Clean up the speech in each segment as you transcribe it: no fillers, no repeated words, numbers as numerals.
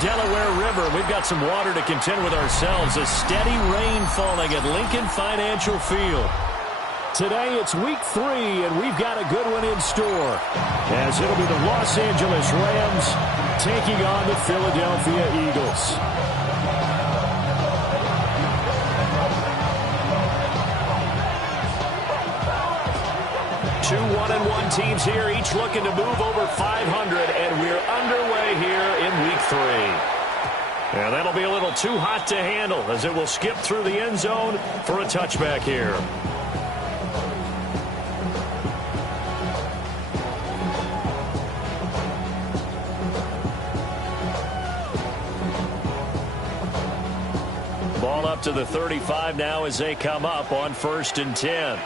Delaware River, we've got some water to contend with ourselves. A steady rain falling at Lincoln Financial Field. Today it's week 3, and we've got a good one in store, as it'll be the Los Angeles Rams taking on the Philadelphia Eagles. Two 1-1 teams here, each looking to move over 500, and we're underway here in week 3. And that'll be a little too hot to handle, as it will skip through the end zone for a touchback here. Ball up to the 35 now as they come up on 1st and 10.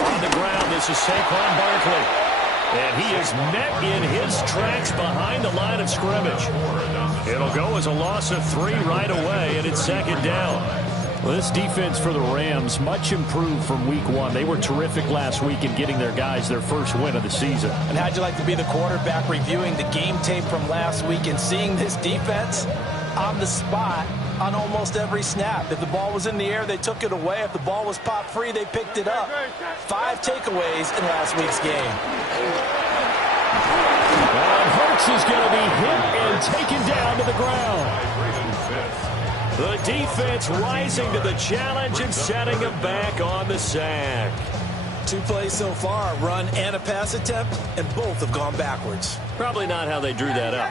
On the ground, this is Saquon Barkley. And he is met in his tracks behind the line of scrimmage. It'll go as a loss of 3 right away, and it's 2nd down. Well, this defense for the Rams, much improved from week 1. They were terrific last week in getting their guys their first win of the season. And how'd you like to be the quarterback reviewing the game tape from last week and seeing this defense on the spot on almost every snap? If the ball was in the air, they took it away. If the ball was popped free, they picked it up. 5 takeaways in last week's game. And Hurts is going to be hit and taken down to the ground. The defense rising to the challenge and setting him back on the sack. 2 plays so far, a run and a pass attempt, and both have gone backwards. Probably not how they drew that up.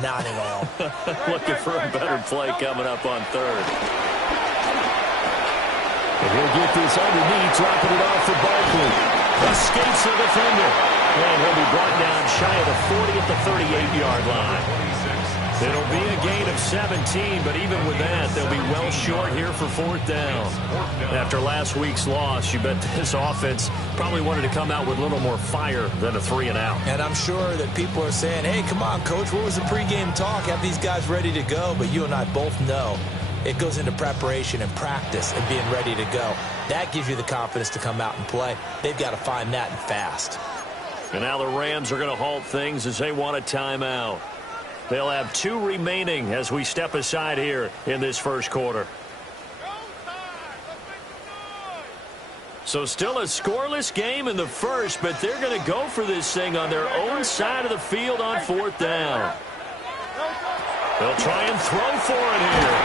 Not at all. Looking for a better play coming up on 3rd. And he'll get this underneath, dropping it off for Barkley. Escapes the defender. And he'll be brought down shy of the 40 at the 38-yard line. It'll be a gain of 17, but even with that, they'll be well short here for 4th down. After last week's loss, you bet this offense probably wanted to come out with a little more fire than a 3-and-out. And I'm sure that people are saying, hey, come on, Coach, what was the pregame talk? Have these guys ready to go? But you and I both know it goes into preparation and practice and being ready to go. That gives you the confidence to come out and play. They've got to find that and fast. And now the Rams are going to halt things as they want a timeout. They'll have 2 remaining as we step aside here in this first quarter. So still a scoreless game in the first, but they're going to go for this thing on their own side of the field on 4th down. They'll try and throw for it here.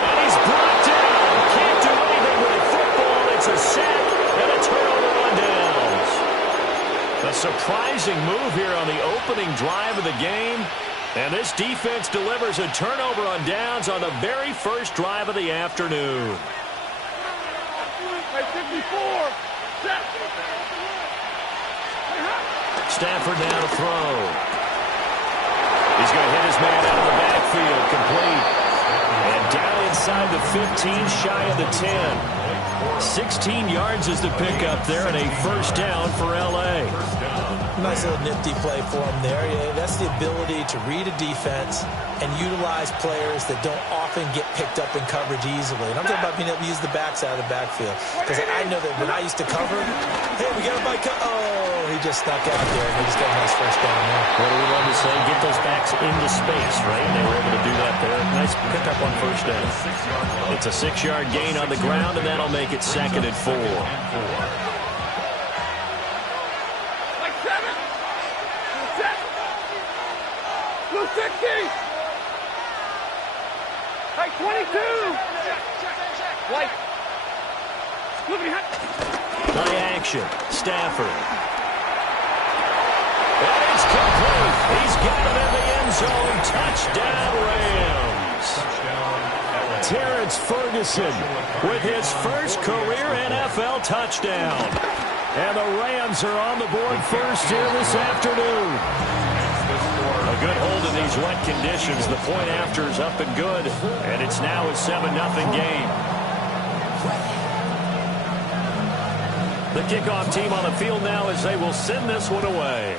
And he's brought down. Can't do anything with a football. It's a sack and a turnover on downs. A surprising move here on the opening drive of the game. And this defense delivers a turnover on downs on the very first drive of the afternoon. Stafford now to throw. He's going to hit his man out of the backfield, complete. And down inside the 15, shy of the 10. 16 yards is the pickup there, and a 1st down for L.A. Nice little nifty play for him there. Yeah, that's the ability to read a defense and utilize players that don't often get picked up in coverage easily. And I'm talking about being able to use the backside of the backfield. Because I know that when I used to cover, hey, we got a bike. Oh, he just stuck out there, and he just got a nice 1st down there. What do we love to say? Get those backs into space, right? And they were able to do that there. Nice pickup on 1st down. It's a 6-yard gain on the ground, and that'll make it 2nd and 4. Hey, 22! White. Play action. Stafford. And it's complete. He's got it in the end zone. Touchdown, Rams. Terrence Ferguson with his first career NFL touchdown. And the Rams are on the board first here this afternoon. A good hold in these wet conditions. The point after is up and good. And it's now a 7-0 game. The kickoff team on the field now as they will send this one away.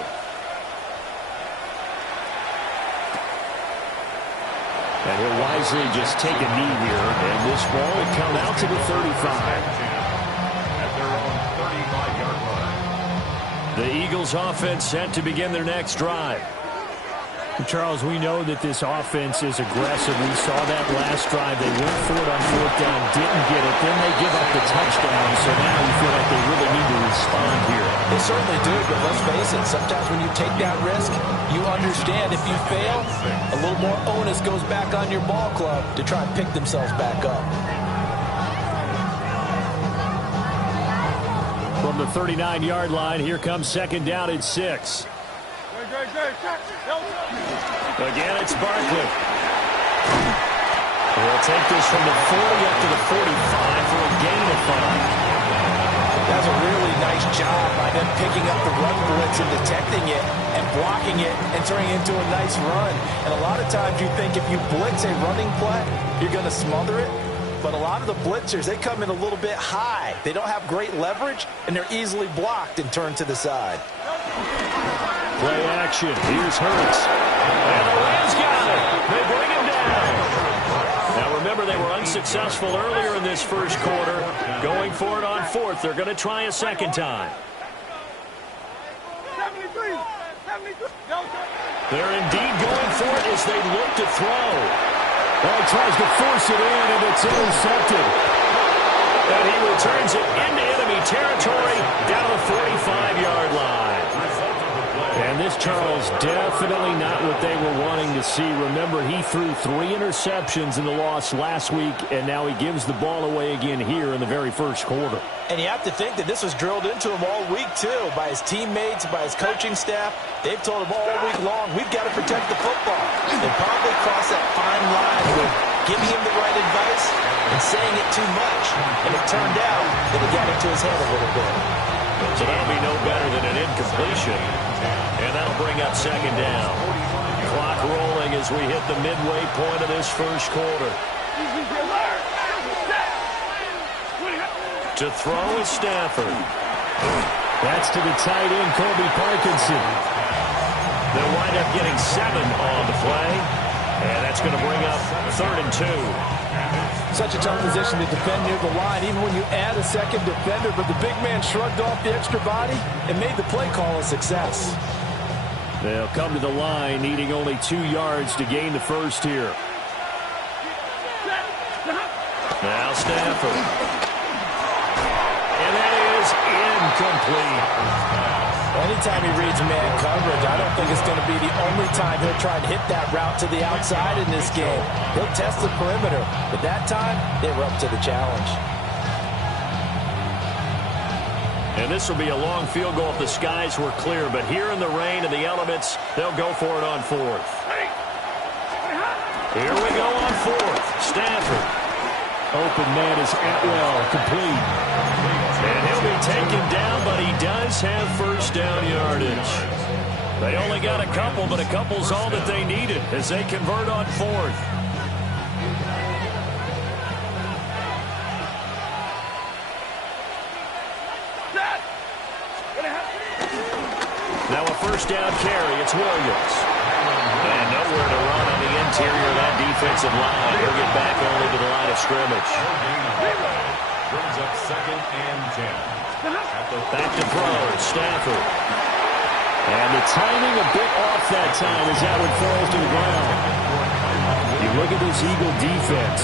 And he'll wisely just take a knee here. And this ball will come out to the 35. The Eagles offense set to begin their next drive. Charles, we know that this offense is aggressive. We saw that last drive. They went for it on fourth down, didn't get it. Then they give up the touchdown. So now you feel like they really need to respond here. They certainly do, but let's face it. Sometimes when you take that risk, you understand if you fail, a little more onus goes back on your ball club to try and pick themselves back up. From the 39-yard line, here comes second down at 6. Again, it's Barkley. We'll take this from the 40 up to the 45 for a gain of 5. That's a really nice job by them picking up the run blitz and detecting it and blocking it and turning it into a nice run. And a lot of times you think if you blitz a running play, you're going to smother it. But a lot of the blitzers, they come in a little bit high. They don't have great leverage, and they're easily blocked and turned to the side. Play action. Here's Hurts. And the Rams got it. They bring him down. Now remember, they were unsuccessful earlier in this first quarter. Going for it on fourth. They're going to try a second time. They're indeed going for it as they look to throw. Well, he tries to force it in, and it's intercepted. And he returns it into enemy territory down the 45-yard line. And this, Charles, definitely not what they were wanting to see. Remember, he threw 3 interceptions in the loss last week, and now he gives the ball away again here in the very first quarter. And you have to think that this was drilled into him all week, too, by his teammates, by his coaching staff. They've told him all week long, we've got to protect the football. They probably crossed that fine line with giving him the right advice and saying it too much. And it turned out that it got into his head a little bit. So that'll be no better than an incompletion. And that'll bring up second down. Clock rolling as we hit the midway point of this first quarter. To throw is Stafford. That's to the tight end, Colby Parkinson. They'll wind up getting 7 on the play. And that's going to bring up 3rd and 2. Such a tough position to defend near the line, even when you add a second defender. But the big man shrugged off the extra body and made the play call a success. They'll come to the line, needing only 2 yards to gain the first here. Now Stafford. And that is incomplete. Anytime he reads man coverage, I don't think it's going to be the only time he'll try and hit that route to the outside in this game. He'll test the perimeter, but that time, they were up to the challenge. And this will be a long field goal if the skies were clear, but here in the rain and the elements, they'll go for it on fourth. Here we go on fourth. Stafford. Open man is Atwell, complete. And he'll be taken down, but he does have first down yardage. They only got a couple, but a couple's all that they needed as they convert on fourth. Now a first down carry. It's Williams. And nowhere to run on the interior of that defensive line. He'll get back only to the line of scrimmage. Brings up 2nd and 10. Back to throw. Stafford. And the timing a bit off that time as that one falls to the ground. You look at this Eagle defense.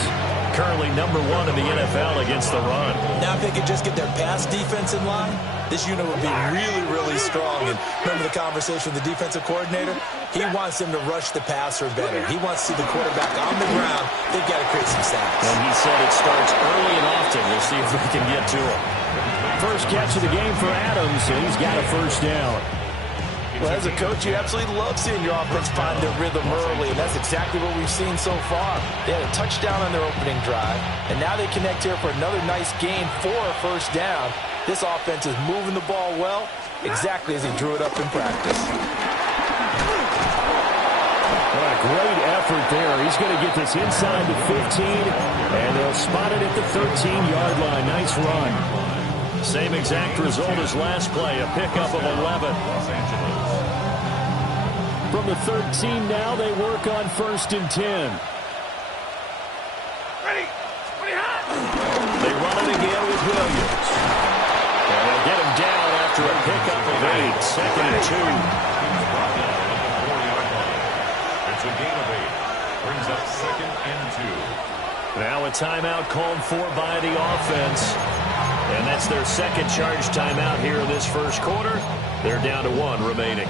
Currently #1 in the NFL against the run. Now if they could just get their pass defense in line, this unit would be really, really strong. And remember the conversation with the defensive coordinator? He wants them to rush the passer better. He wants to see the quarterback on the ground. They've got to create some sacks. And he said it starts early and often. We'll see if we can get to him. First catch of the game for Adams, and he's got a first down. Well, as a coach, you absolutely love seeing your offense find their rhythm early, and that's exactly what we've seen so far. They had a touchdown on their opening drive, and now they connect here for another nice gain for a first down. This offense is moving the ball well, exactly as he drew it up in practice. What a great effort there. He's going to get this inside the 15, and they'll spot it at the 13-yard line. Nice run. Same exact result as last play, a pickup of 11. From the 13 now, they work on 1st and 10. They run it again with Williams. And they'll get him down after a pickup of of 8, 2nd and 2. It's a gain of 8. Brings up 2nd and 2. Now a timeout called for by the offense. And that's their second charge timeout here in this first quarter. They're down to 1 remaining.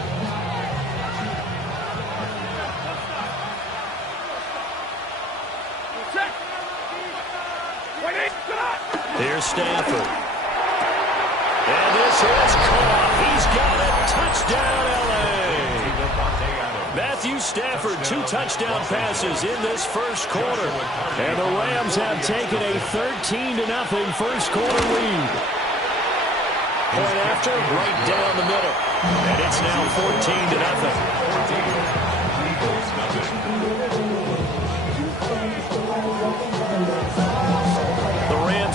Here's Stafford. And this is caught. He's got it. Touchdown, L.A. Matthew Stafford, 2 touchdown passes in this first quarter. And the Rams have taken a 13-0 first quarter lead. Point after, right down the middle. And it's now 14-0.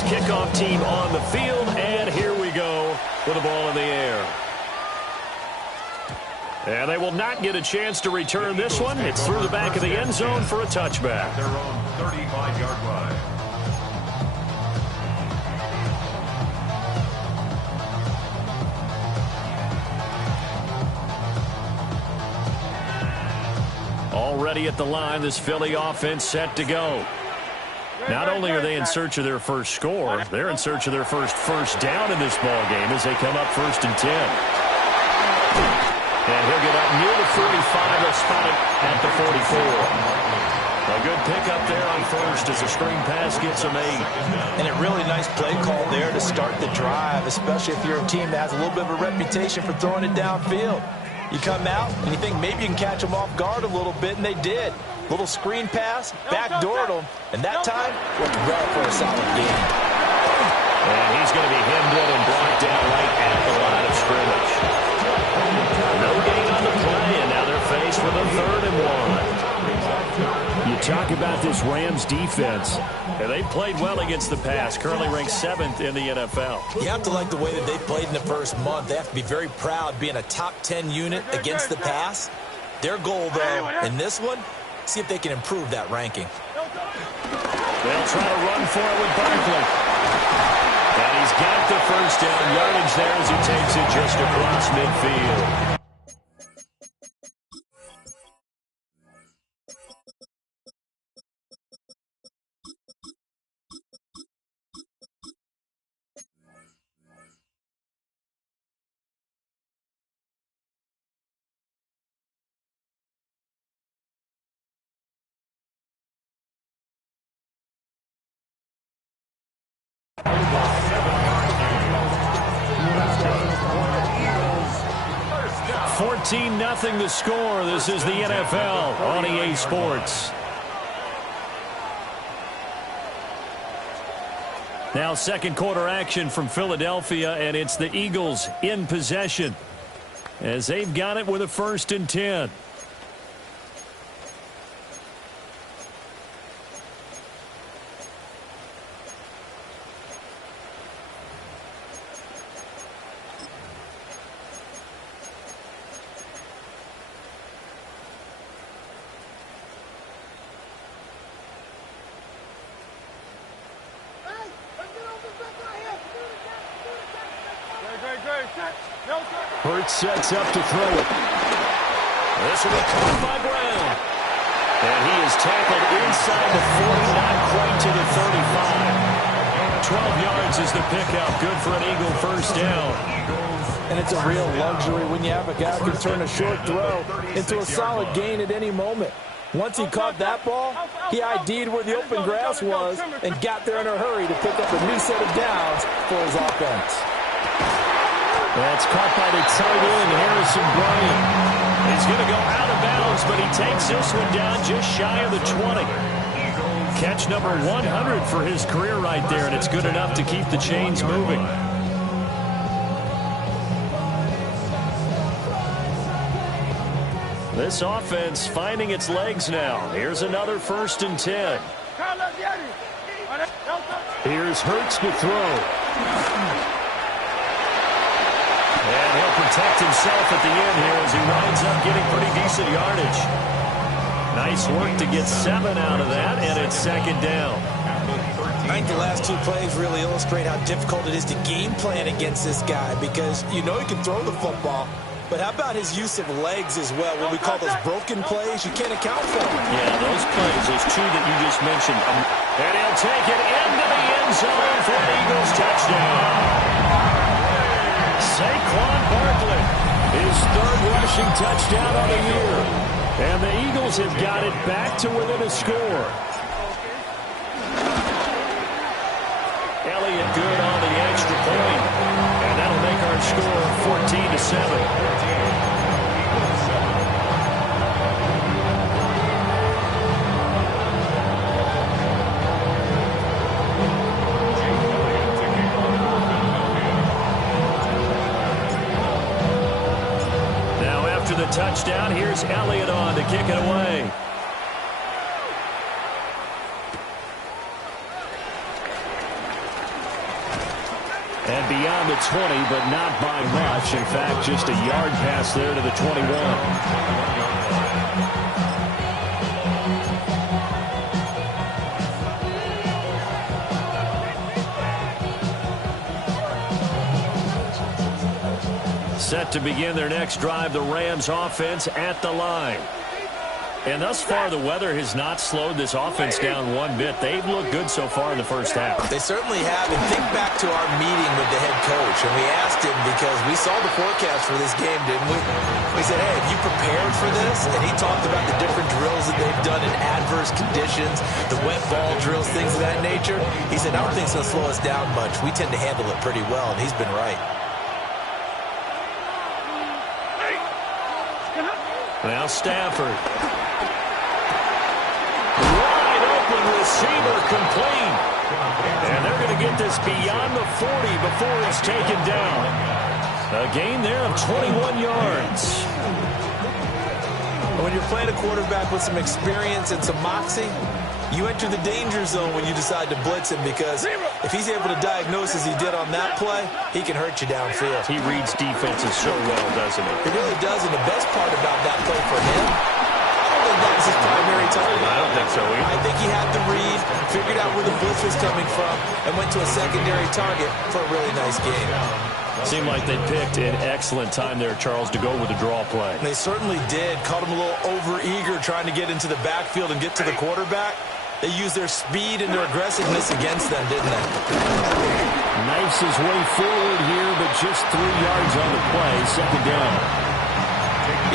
Kickoff team on the field, and here we go with the ball in the air. And they will not get a chance to return this one. It's through the back of the end zone for a touchback. Their own 35-yard line. Already at the line, this Philly offense set to go. Not only are they in search of their first score, they're in search of their first down in this ball game as they come up 1st and 10. And he'll get up near the 45. They'll spot it at the 44. A good pickup there on first as the screen pass gets a made. And a really nice play call there to start the drive, especially if you're a team that has a little bit of a reputation for throwing it downfield. You come out and you think maybe you can catch them off guard a little bit, and they did. Little screen pass, backdoored them, and that time looked well for a solid gain. And he's going to be hemmed in and blocked down right at the line of scrimmage. No gain on the play, and now they're faced with a 3rd and 1. You talk about this Rams defense. And they played well against the pass, currently ranked 7th in the NFL. You have to like the way that they played in the first month. They have to be very proud being a top 10 unit against the pass. Their goal, though, in this one, see if they can improve that ranking. They'll try to run for it with Barkley. And he's got the first down yardage there as he takes it just across midfield. Nothing the score. This is the NFL on EA Sports. Now second quarter action from Philadelphia, and it's the Eagles in possession as they've got it with a 1st and 10. Sets up to throw it. This will be caught by Brown. And he is tackled inside the 40, not quite to the 35. 12 yards is the pickup. Good for an Eagle first down. And it's a real luxury when you have a guy who can turn a short throw into a solid gain at any moment. Once he caught that ball, he ID'd where the open grass was and got there in a hurry to pick up a new set of downs for his offense. That's caught by the tight end, Harrison Bryant. He's going to go out of bounds, but he takes this one down just shy of the 20. Catch number 100 for his career right there, and it's good enough to keep the chains moving. This offense finding its legs now. Here's another 1st and 10. Here's Hurts to throw. And he'll protect himself at the end here as he winds up getting pretty decent yardage. Nice work to get 7 out of that, and it's 2nd down. I think the last two plays really illustrate how difficult it is to game plan against this guy because you know he can throw the football, but how about his use of legs as well? What we call those broken plays, you can't account for them. Yeah, those plays, those two that you just mentioned. And he'll take it into the end zone for an Eagles touchdown. Saquon Barkley, his third rushing touchdown on the year. And the Eagles have got it back to within a score. Elliott good on the extra point. And that'll make our score 14-7. The touchdown. Here's Elliott on to kick it away. And beyond the 20, but not by much. In fact, just a yard pass there to the 21. Set to begin their next drive, the Rams offense at the line. And thus far, the weather has not slowed this offense down one bit. They've looked good so far in the first half. They certainly have. And think back to our meeting with the head coach. And we asked him because we saw the forecast for this game, didn't we? We said, hey, have you prepared for this? And he talked about the different drills that they've done in adverse conditions, the wet ball drills, things of that nature. He said, I don't think it's going to slow us down much. We tend to handle it pretty well, and he's been right. Now Stafford. Wide open receiver complete. And they're going to get this beyond the 40 before it's taken down. A gain there of 21 yards. When you're playing a quarterback with some experience and some moxie, you enter the danger zone when you decide to blitz him because if he's able to diagnose as he did on that play, he can hurt you downfield. He reads defenses so well, doesn't he? He really does, and the best part about that play for him, I don't think that was his primary target. I don't think so either. I think he had the read, figured out where the blitz was coming from, and went to a secondary target for a really nice game. Seemed like they picked an excellent time there, Charles, to go with the draw play. They certainly did. Caught him a little over-eager trying to get into the backfield and get to the quarterback. They used their speed and their aggressiveness against them, didn't they? Knifes his way forward here, but just 3 yards on the play. Second down.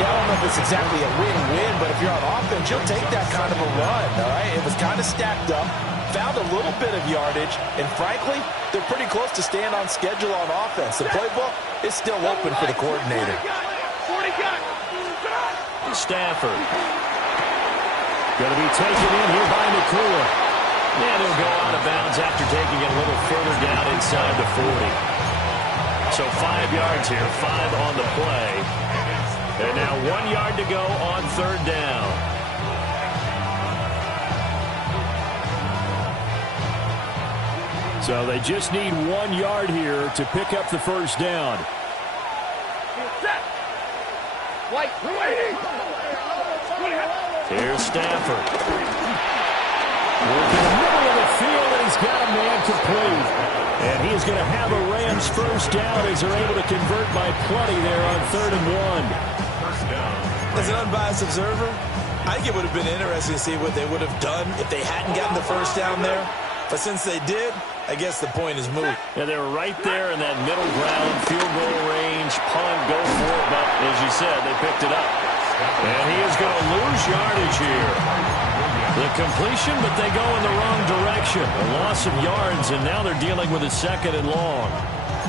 Yeah, I don't know if it's exactly a win-win, but if you're on offense, you'll take that kind of a run, all right? It was kind of stacked up, found a little bit of yardage, and frankly, they're pretty close to staying on schedule on offense. The playbook is still open for the coordinator. Stafford. Going to be taken in here by McClure. And he'll go out of bounds after taking it a little further down inside the 40. So 5 yards here, 5 on the play. And now 1 yard to go on third down. So they just need 1 yard here to pick up the first down. Here's Stafford. Working the middle of the field, and he's got a man complete. And he's going to have a Rams first down as they're able to convert by plenty there on 3rd and 1. As an unbiased observer, I think it would have been interesting to see what they would have done if they hadn't gotten the first down there. But since they did, I guess the point is moot. Yeah, they were right there in that middle ground, field goal range, punt, go for it. But as you said, they picked it up. And he is going to lose yardage here. The completion, but they go in the wrong direction. A loss of yards, and now they're dealing with a 2nd and long.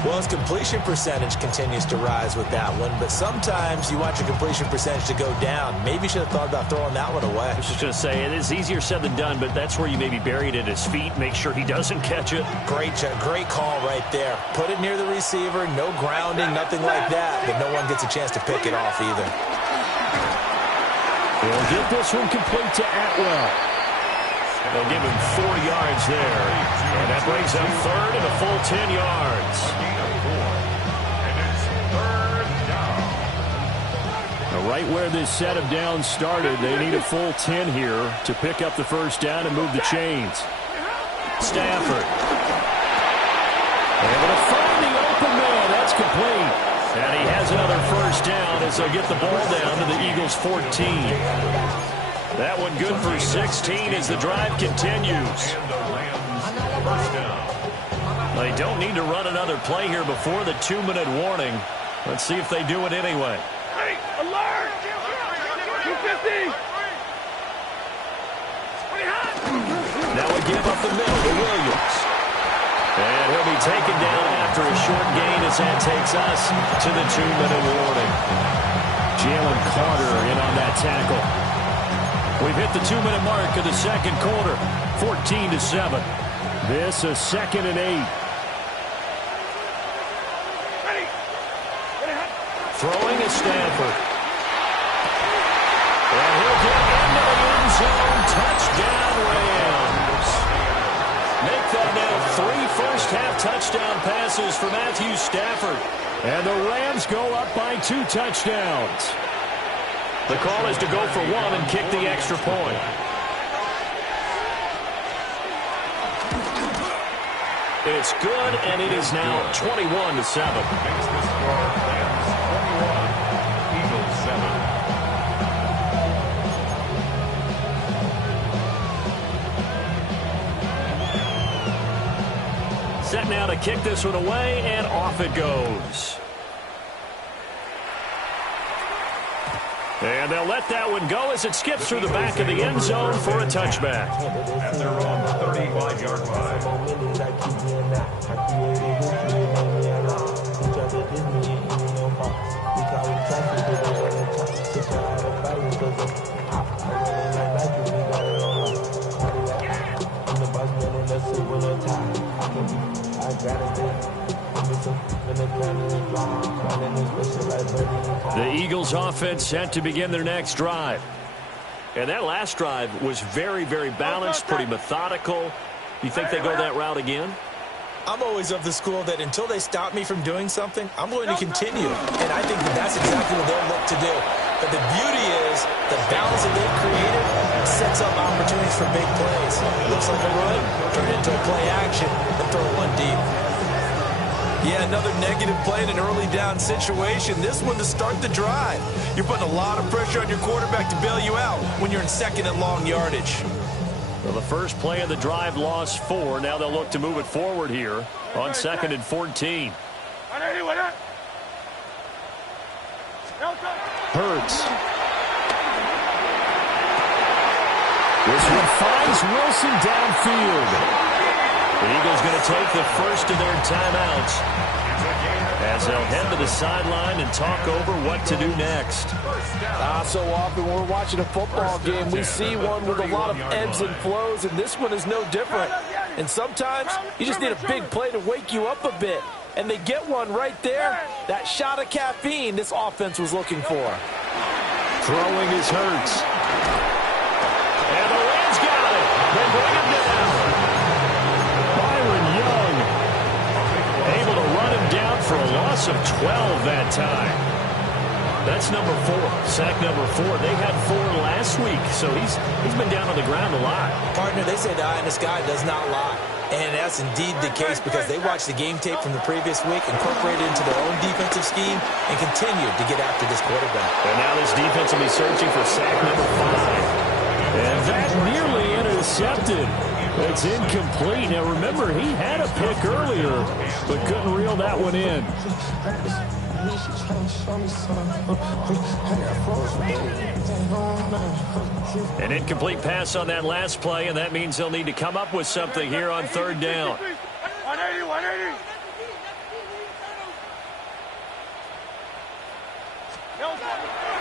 Well, his completion percentage continues to rise with that one, but sometimes you want your completion percentage to go down. Maybe you should have thought about throwing that one away. I was just going to say, it is easier said than done, but that's where you maybe bury it at his feet, make sure he doesn't catch it. Great call right there. Put it near the receiver, no grounding, nothing like that, but no one gets a chance to pick it off either. They'll get this one complete to Atwell. They'll give him 4 yards there. And that brings up 3rd and a full 10 yards. Now, right where this set of downs started, they need a full 10 here to pick up the first down and move the chains. Stafford. Able to find the open man. That's complete. And he has another first down as they'll get the ball down to the Eagles' 14. That one good for 16 as the drive continues. They don't need to run another play here before the 2-minute warning. Let's see if they do it anyway. Hey, alert! 250! Now we give up the middle to Williams. And he'll be taken down after a short gain as that takes us to the 2-minute warning. Jalen Carter in on that tackle. We've hit the 2-minute mark of the second quarter, 14-7. This a 2nd and 8. Throwing is Stafford. And he'll get into the end zone. Touchdown Rams. Make that now 3 first-half touchdown passes for Matthew Stafford. And the Rams go up by 2 touchdowns. The call is to go for 1 and kick the extra point. It's good, and it is now 21-7. Set now to kick this one away, and off it goes. And they'll let that one go as it skips through the back of the end zone for a touchback. At their own 35-yard line. The Eagles offense set to begin their next drive. And that last drive was very, very balanced, pretty methodical. You think they go that route again? I'm always of the school that until they stop me from doing something, I'm going to continue. And I think that that's exactly what they'll look to do. But the beauty is the balance that they've created sets up opportunities for big plays. Looks like a run, turn it into a play action, and throw one deep. Yeah, another negative play in an early down situation. This one to start the drive. You're putting a lot of pressure on your quarterback to bail you out when you're in 2nd and long yardage. Well, the first play of the drive lost 4. Now they'll look to move it forward here on 2nd and 14. Hurts. This one finds Wilson downfield. The Eagles going to take the first of their timeouts as they'll head to the sideline and talk over what to do next. So often when we're watching a football game, we see one with a lot of ebbs and flows, and this one is no different. And sometimes you just need a big play to wake you up a bit. And they get one right there. That shot of caffeine this offense was looking for. Throwing is Hurts. And the Rams got it. They bring him down. Able to run him down for a loss of 12 that time. That's number 4, sack number 4. They had 4 last week, so he's been down on the ground a lot. Partner, they say the eye in the sky does not lie. And that's indeed the case because they watched the game tape from the previous week, incorporated it into their own defensive scheme, and continued to get after this quarterback. And now this defense will be searching for sack number 5. And that nearly intercepted. It's incomplete. Now, remember, he had a pick earlier, but couldn't reel that one in. An incomplete pass on that last play, and that means they'll need to come up with something here on 3rd down. 180.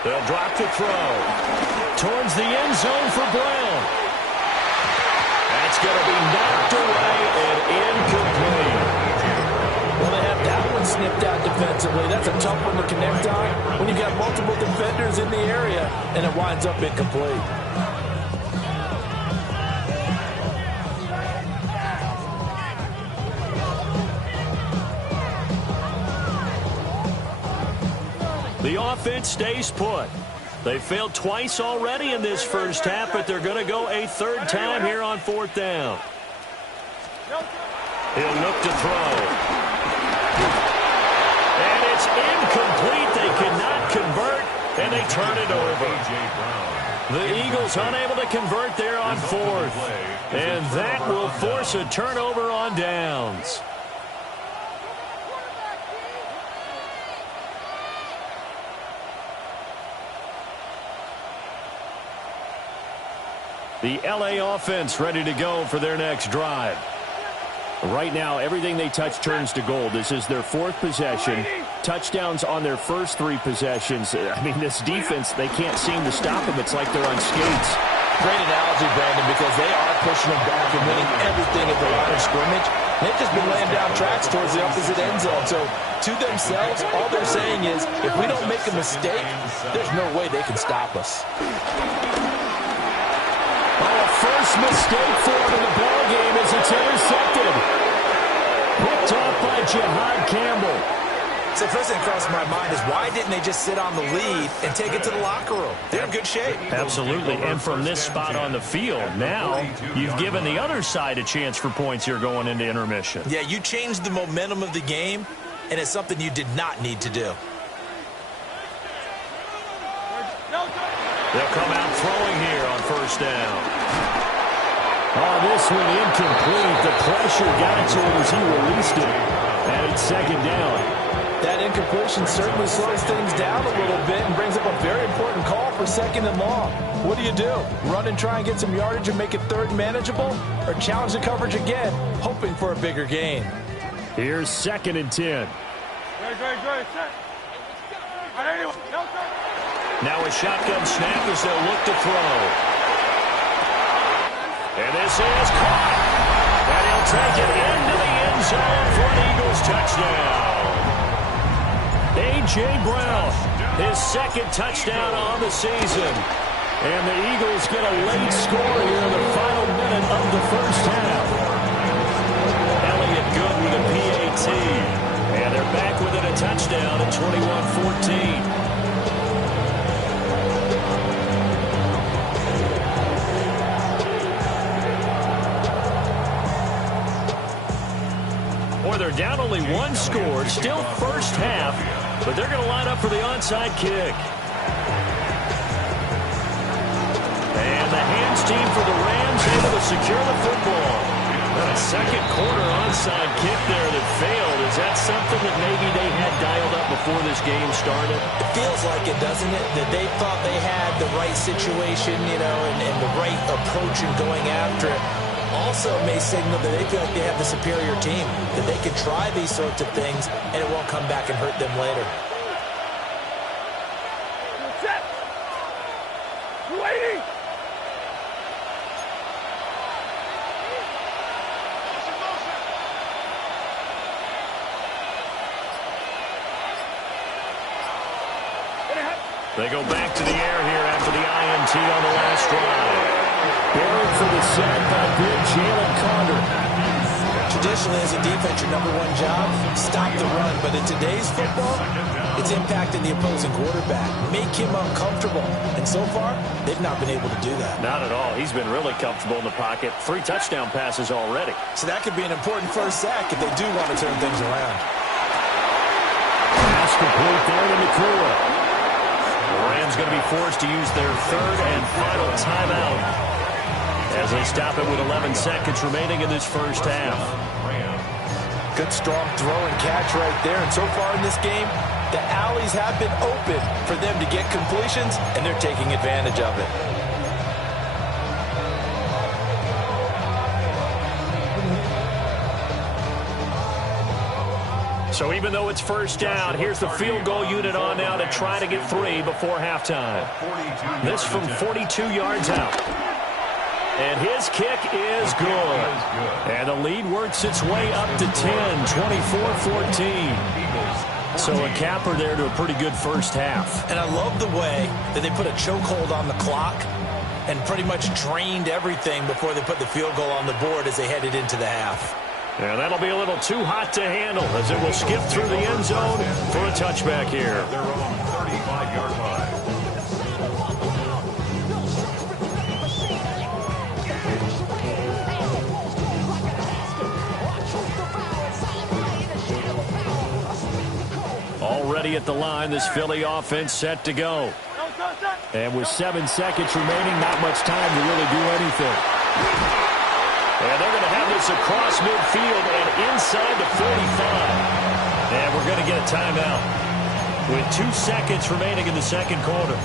They'll drop the throw. Towards the end zone for Brown. That's going to be knocked away and incomplete. Well, they have that one snipped out defensively. That's a tough one to connect on when you've got multiple defenders in the area, and it winds up incomplete. The offense stays put. They failed twice already in this first half, but they're going to go a 3rd time here on 4th down. He'll look to throw. And it's incomplete. They cannot convert, and they turn it over. The Eagles unable to convert there on fourth. And that will force a turnover on downs. The LA offense ready to go for their next drive. Right now, everything they touch turns to gold. This is their fourth possession. Touchdowns on their first three possessions. I mean, this defense, they can't seem to stop them. It's like they're on skates. Great analogy, Brandon, because they are pushing them back and winning everything at the line of scrimmage. They've just been laying down tracks towards the opposite end zone. So, to themselves, all they're saying is, if we don't make a mistake, there's no way they can stop us. First mistake for him in the ball game as it's intercepted. Picked off by Jihad Campbell. So first thing that crossed my mind is why didn't they just sit on the lead and take it to the locker room? They're in good shape. Absolutely. And from this spot on the field, now you've given the other side a chance for points here going into intermission. Yeah, you changed the momentum of the game, and it's something you did not need to do. They'll come out throwing here on first down. Oh, this one incomplete. The pressure got to him as he released it. And it's second down. That incompletion certainly slows things down a little bit and brings up a very important call for second and long. What do? Run and try and get some yardage and make it third and manageable? Or challenge the coverage again, hoping for a bigger gain? Here's second and 10. Now a shotgun snap as they'll look to throw. And this is caught. And he'll take it into the end zone for an Eagles touchdown. A.J. Brown, his second touchdown on the season. And the Eagles get a late score here in the final minute of the first half. Elliott good with a PAT. And they're back within a touchdown at 21-14. They're down only one score, still first half, but they're going to line up for the onside kick. And the hands team for the Rams able to secure the football. And a second quarter onside kick there that failed. Is that something that maybe they had dialed up before this game started? It feels like it, doesn't it? That they thought they had the right situation, and the right approach in going after it. Also may signal that they feel like they have the superior team, that they can try these sorts of things, and it won't come back and hurt them later. Waiting. They go back to the air here after the INT on the last drive. Buried for the sack by big Jalen Carter. Traditionally, as a defense, your number one job, stop the run. But in today's football, it's impacting the opposing quarterback. Make him uncomfortable. And so far, they've not been able to do that. Not at all. He's been really comfortable in the pocket. 3 touchdown passes already. So that could be an important first sack if they do want to turn things around. Pass complete there to McClure. The Rams going to be forced to use their third and final timeout as they stop it with 11 seconds remaining in this first half. Good strong throw and catch right there. And so far in this game, the alleys have been open for them to get completions, and they're taking advantage of it. So even though it's first down, here's the field goal unit on now to try to get 3 before halftime. This from 42 yards out. And his kick is good. And the lead works its way up to 10, 24-14. So a capper there to a pretty good first half. And I love the way that they put a chokehold on the clock and pretty much drained everything before they put the field goal on the board as they headed into the half. And that'll be a little too hot to handle as it will skip through the end zone for a touchback here. Their own 35-yard line. ready at the line. This Philly offense set to go. And with 7 seconds remaining, not much time to really do anything. And they're going to have this across midfield and inside the 45. And we're going to get a timeout with 2 seconds remaining in the second quarter.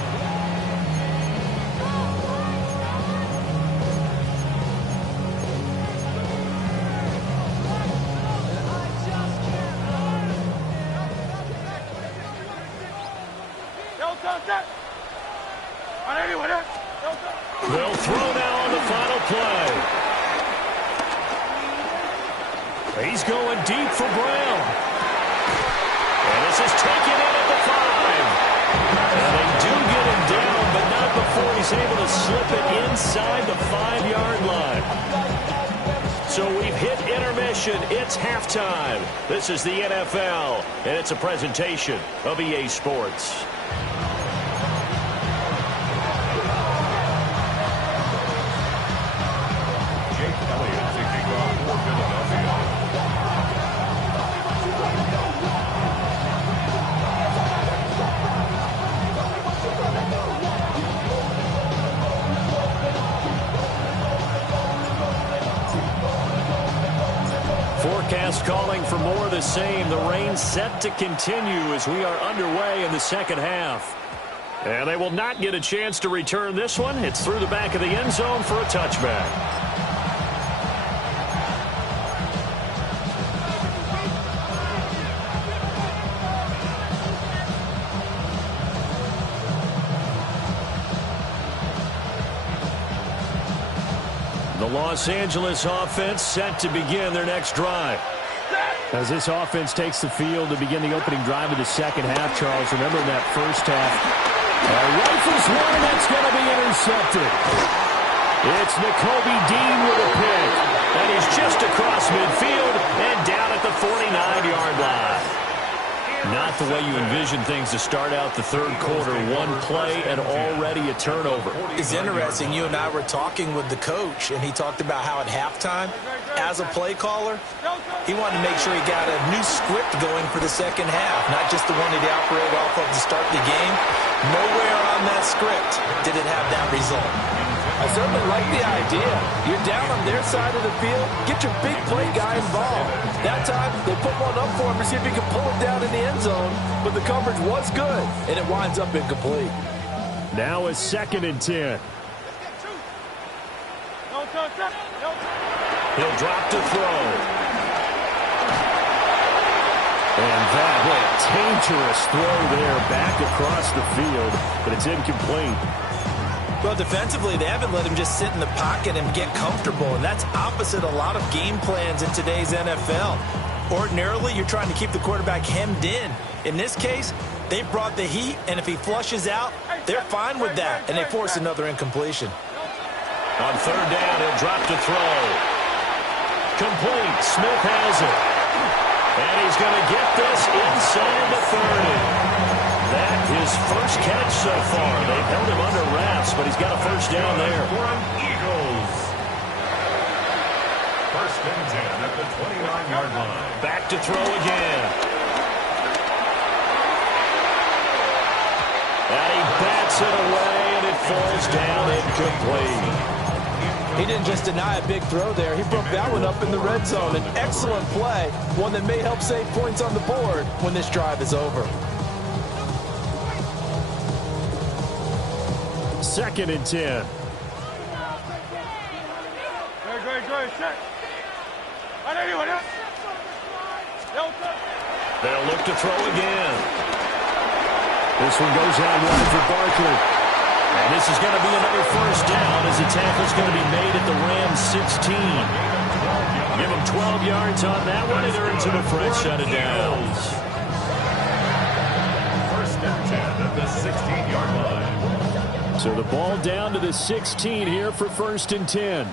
They'll throw now on the final play. He's going deep for Brown. And this is taken in at the 5. And they do get him down, but not before he's able to slip it inside the 5-yard line. So we've hit intermission. It's halftime. This is the NFL, and it's a presentation of EA Sports. Forecast calling for more of the same. The rain set to continue as we are underway in the second half. And they will not get a chance to return this one. It's through the back of the end zone for a touchback. The Los Angeles offense set to begin their next drive. As this offense takes the field to begin the opening drive of the second half, Charles, remember in that first half, rifles one, that's going to be intercepted. It's Nakobe Dean with a pick. And he's just across midfield and down at the 49-yard line. Not the way you envision things to start out the third quarter. One play and already a turnover. It's interesting. You and I were talking with the coach, and he talked about how at halftime, as a play caller, he wanted to make sure he got a new script going for the second half, not just the one that he operated off of to start the game. Nowhere on that script did it have that result. I certainly like the idea. You're down on their side of the field. Get your big play guy involved. That time, they put one up for him to see if he can pull it down in the end zone. But the coverage was good, and it winds up incomplete. Now a 2nd and 10. He'll drop to throw. And that, what a dangerous throw there back across the field, but it's incomplete. Well, defensively, they haven't let him just sit in the pocket and get comfortable, and that's opposite a lot of game plans in today's NFL. Ordinarily, you're trying to keep the quarterback hemmed in. In this case, they brought the heat, and if he flushes out, they're fine with that, and they force another incompletion. On third down, he'll drop to throw. Complete. Smith has it. And he's going to get this inside the 30. That his first catch so far. They've held him under wraps, but he's got a first down there. Eagles. 1st and 10 at the 29-yard line. Back to throw again. And he bats it away, and it falls down incomplete. He didn't just deny a big throw there. He broke that one up in the red zone. An excellent play, one that may help save points on the board when this drive is over. 2nd and 10. They'll look to throw again. This one goes out wide for Barkley. And this is going to be another first down as the tackle's going to be made at the Rams 16. Give him 12 yards on that one, and they're into a fresh set of downs. 1st and 10 at the 16-yard line. So the ball down to the 16 here for 1st and 10.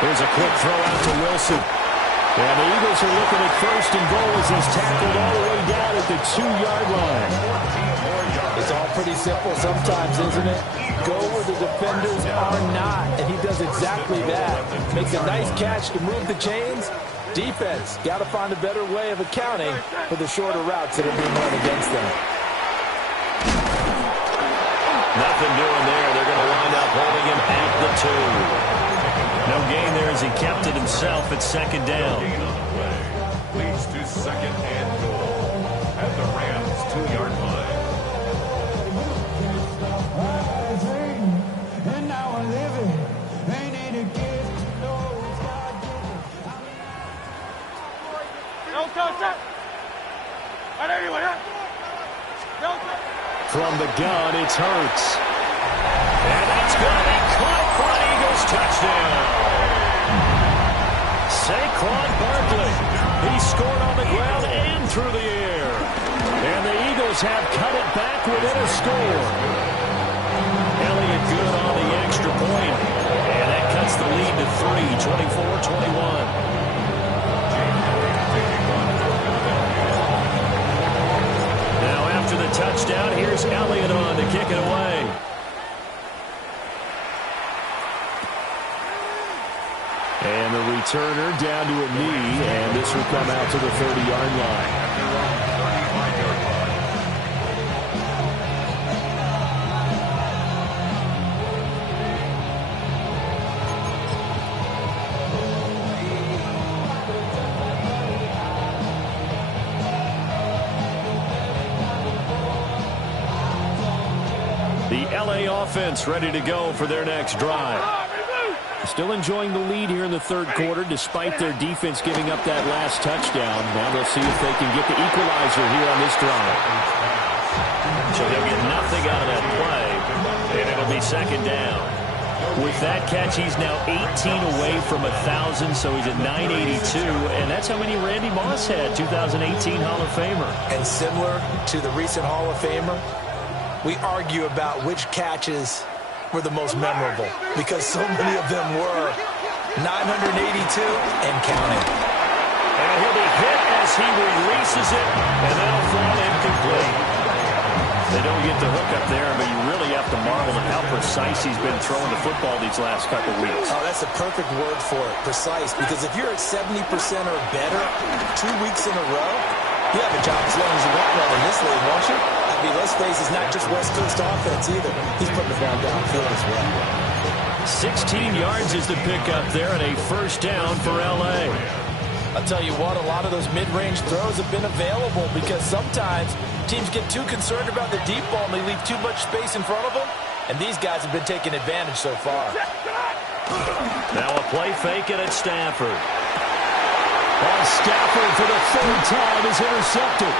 Here's a quick throw out to Wilson. And the Eagles are looking at 1st and goal as he's tackled all the way down at the 2-yard line. It's all pretty simple sometimes, isn't it? Go where the defenders are not, and he does exactly that. Makes a nice catch to move the chains, Defense, got to find a better way of accounting for the shorter routes that are being run against them. Nothing doing there. They're going to wind up holding him at the 2. No gain there as he kept it himself at second down. Leads to second and goal at the Rams' 2-yard line. From the gun, it's Hurts. And that's going to be caught for an Eagles touchdown. Saquon Barkley. He scored on the ground and through the air. And the Eagles have cut it back within a score. Elliott good on the extra point. And that cuts the lead to 3, 24-21. After the touchdown, here's Elliott on to kick it away. And the returner down to a knee, and this will come out to the 30-yard line. The LA offense ready to go for their next drive. Still enjoying the lead here in the third quarter despite their defense giving up that last touchdown. Now they'll see if they can get the equalizer here on this drive. So they'll get nothing out of that play, and it'll be second down. With that catch, he's now 18 away from 1,000, so he's at 982, and that's how many Randy Moss had, 2018 Hall of Famer. And similar to the recent Hall of Famer, we argue about which catches were the most memorable because so many of them were 982 and counting. And he'll be hit as he releases it, and that'll fall incomplete. They don't get the hook up there, but you really have to marvel at how precise he's been throwing the football these last couple weeks. Oh, that's a perfect word for it, precise, because if you're at 70% or better 2 weeks in a row, you have a job as long as you want one in this league, won't you? I mean, let's face it's not just West Coast offense either. He's putting the ball downfield as well. 16 yards is the pickup there and a first down for L.A. I'll tell you what, a lot of those mid-range throws have been available because sometimes teams get too concerned about the deep ball and they leave too much space in front of them, and these guys have been taking advantage so far. Now a play fake it at Stafford. Well, Stafford for the third time is intercepted.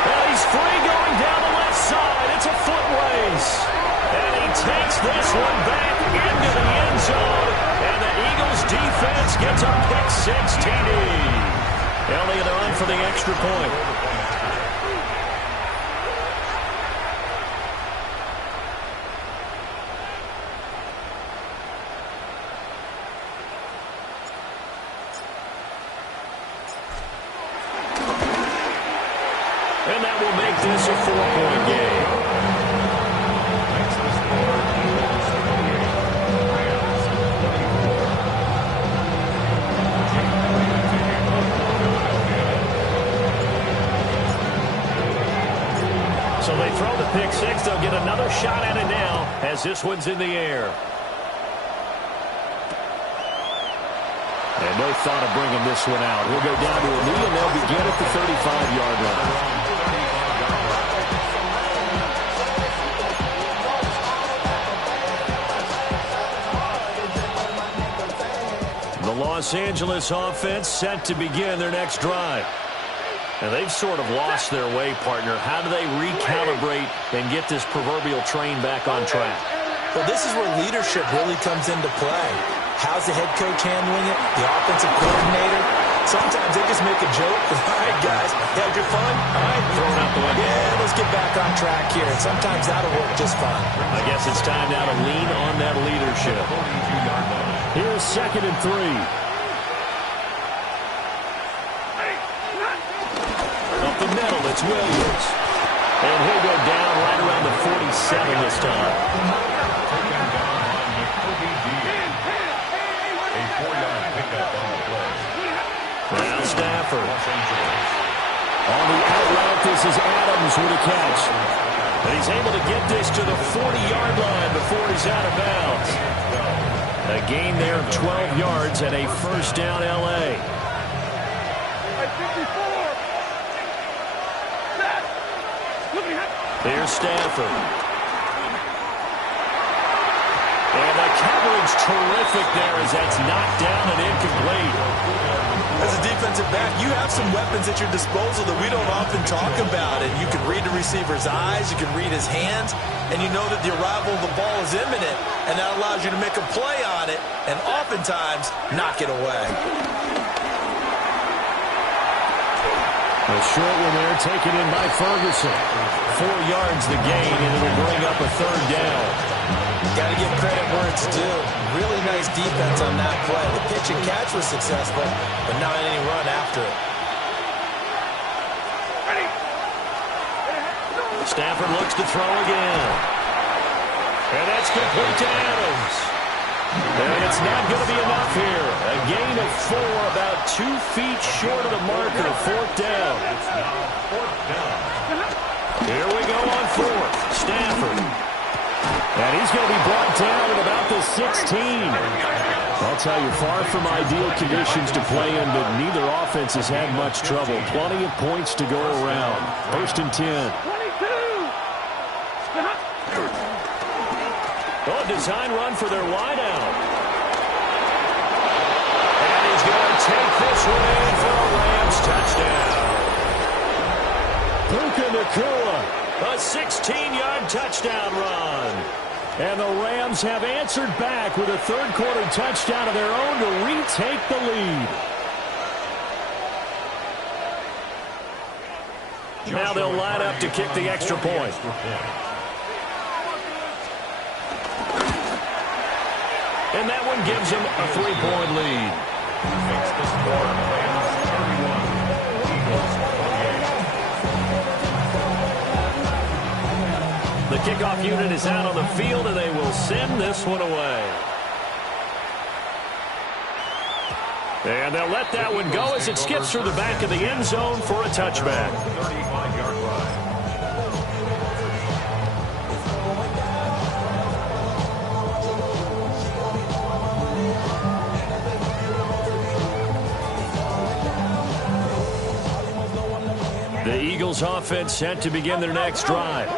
Well, he's free going down the left side. It's a foot race. And he takes this one back into the end zone. And the Eagles defense gets a pick-six TD. Elliott on for the extra point. And that will make this a 4-point game. So they throw the pick six. They'll get another shot at it now as this one's in the air. And no thought of bringing this one out. He'll go down to a knee, and they'll begin at the 35-yard line. The Los Angeles offense set to begin their next drive. And they've sort of lost their way, partner. How do they recalibrate and get this proverbial train back on track? Well, this is where leadership really comes into play. How's the head coach handling it? The offensive coordinator? Sometimes they just make a joke. All right, guys, you had your fun? All right. Throw it out the window. Yeah, let's get back on track here. And sometimes that'll work just fine. I guess it's time now to lean on that leadership. Here's 2nd and 3. Up the middle, it's Williams. And he'll go down right around the 47 this time. A Stafford. On the out route, this is Adams with a catch. And he's able to get this to the 40-yard line before he's out of bounds. A gain there of 12 yards and a first down L.A. Here's Stafford. And the coverage terrific there as that's knocked down and incomplete. As a defensive back, you have some weapons at your disposal that we don't often talk about. And you can read the receiver's eyes, you can read his hands, and you know that the arrival of the ball is imminent. And that allows you to make a play on it and oftentimes knock it away. A short one there taken in by Ferguson. 4 yards the gain, and it will bring up a third down. Got to give credit where it's due. Really nice defense on that play. The pitch and catch was successful, but not any run after it. Stafford looks to throw again. And that's complete to Adams. And it's not going to be enough here. A gain of 4, about 2 feet short of the marker. Fourth down. Here we go on fourth. Stafford. And he's going to be brought down at about the 16. I'll tell you, far from ideal conditions to play in, but neither offense has had much trouble. Plenty of points to go around. First and 10. Oh, design run for their wideout. And he's going to take this one in for a Rams touchdown. Puka Nacua. A 16-yard touchdown run. And the Rams have answered back with a third-quarter touchdown of their own to retake the lead. Now they'll line up to kick the extra point. And that one gives them a 3-point lead. Makes the score Rams 31, Eagles 28. The kickoff unit is out on the field, and they will send this one away. And they'll let that one go as it skips through the back of the end zone for a touchback. 35-yard run. The Eagles offense set to begin their next drive.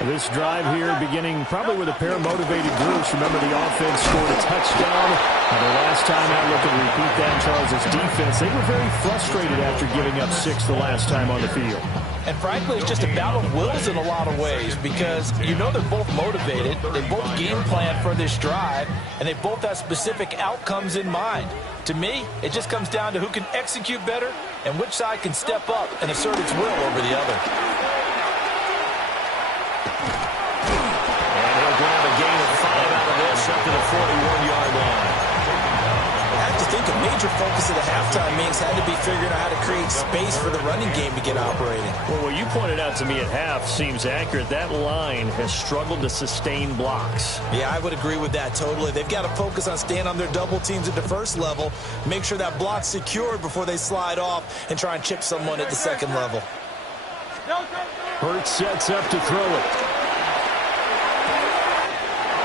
This drive here beginning probably with a pair of motivated groups. Remember, the offense scored a touchdown. And the last time out, looking to repeat that, Charles' defense, they were very frustrated after giving up 6 the last time on the field. And frankly, it's just a battle of wills in a lot of ways because you know they're both motivated. They both game plan for this drive, and they both have specific outcomes in mind. To me, it just comes down to who can execute better and which side can step up and assert its will over the other. And he'll grab a gain of 5 out of this up to the 41-yard line. I have to think a major focus of the halftime meetings had to be figuring out how to create space for the running game to get operating. Well, what you pointed out to me at half seems accurate. That line has struggled to sustain blocks. Yeah, I would agree with that totally. They've got to focus on staying on their double teams at the first level, make sure that block's secured before they slide off and try and chip someone at the second level. Hurts sets up to throw it.